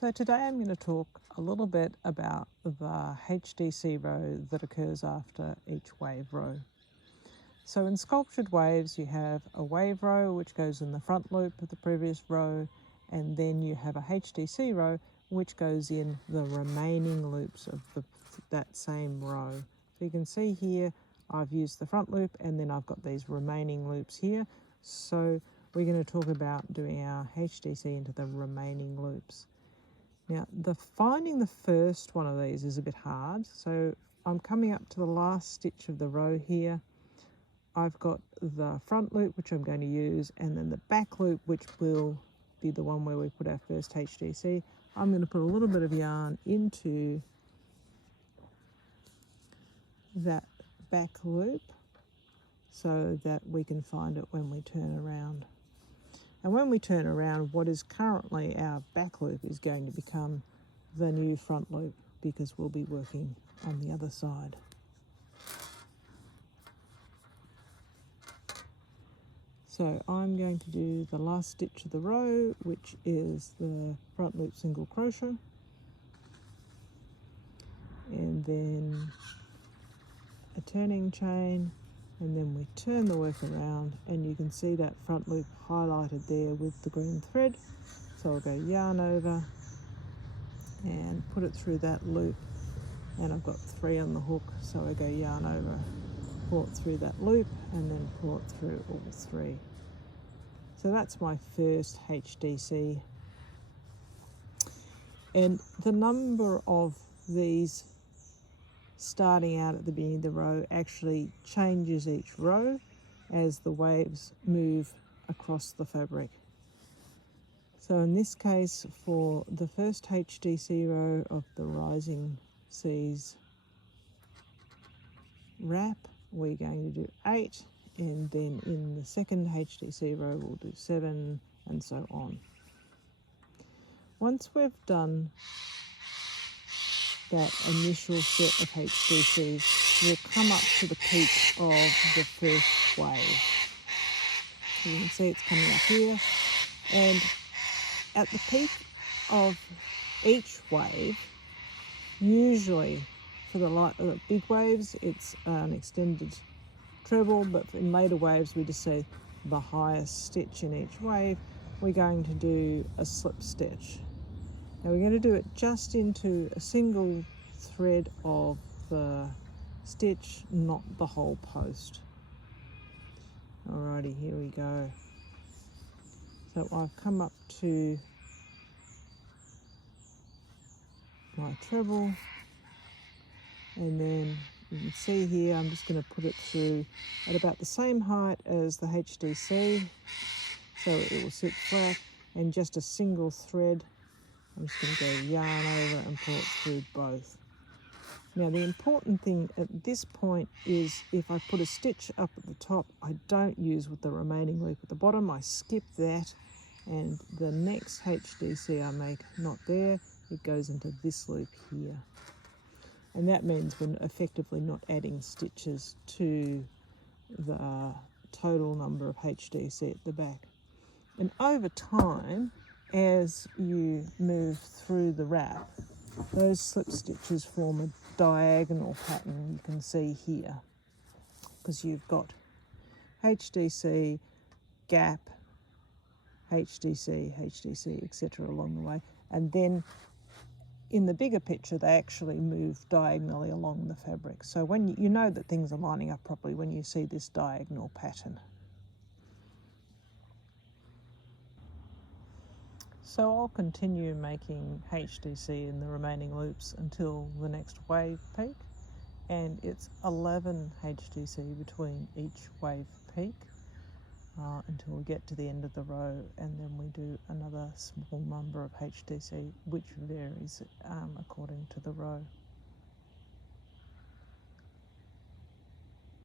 So today I'm going to talk a little bit about the HDC row that occurs after each wave row. So in sculptured waves you have a wave row which goes in the front loop of the previous row, and then you have a HDC row which goes in the remaining loops of that same row. So you can see here I've used the front loop and then I've got these remaining loops here. So we're going to talk about doing our HDC into the remaining loops. Now, finding the first one of these is a bit hard, so I'm coming up to the last stitch of the row here. I've got the front loop, which I'm going to use, and then the back loop, which will be the one where we put our first HDC. I'm going to put a little bit of yarn into that back loop so that we can find it when we turn around. And when we turn around, what is currently our back loop is going to become the new front loop, because we'll be working on the other side. So I'm going to do the last stitch of the row, which is the front loop single crochet, and then a turning chain, and then we turn the work around, and you can see that front loop highlighted there with the green thread. So I'll go yarn over and put it through that loop, and I've got 3 on the hook, so I go yarn over, pull it through that loop, and then pull it through all 3. So that's my first HDC, and the number of these starting out at the beginning of the row actually changes each row as the waves move across the fabric. So in this case, for the first HDC row of the Rising Seas wrap, we're going to do 8, and then in the second HDC row we'll do 7, and so on. Once we've done that initial set of HDCs, we'll come up to the peak of the first wave. You can see it's coming up here, and at the peak of each wave, usually for the big waves it's an extended treble, but in later waves we just say the highest stitch in each wave, we're going to do a slip stitch. Now we're going to do it just into a single thread of the stitch, not the whole post. Alrighty, here we go. So I've come up to my treble, and then you can see here I'm just going to put it through at about the same height as the HDC, so it will sit flat, and just a single thread. I'm just going to go yarn over and pull it through both. Now the important thing at this point is if I put a stitch up at the top, I don't use with the remaining loop at the bottom. I skip that, and the next HDC I make, not there, it goes into this loop here. And that means we're effectively not adding stitches to the total number of HDC at the back. And over time, as you move through the wrap, those slip stitches form a diagonal pattern you can see here, because you've got HDC, gap, HDC, HDC, etc. along the way, and then in the bigger picture they actually move diagonally along the fabric. So when you know that things are lining up properly when you see this diagonal pattern. So I'll continue making HDC in the remaining loops until the next wave peak, and it's 11 HDC between each wave peak until we get to the end of the row, and then we do another small number of HDC, which varies according to the row.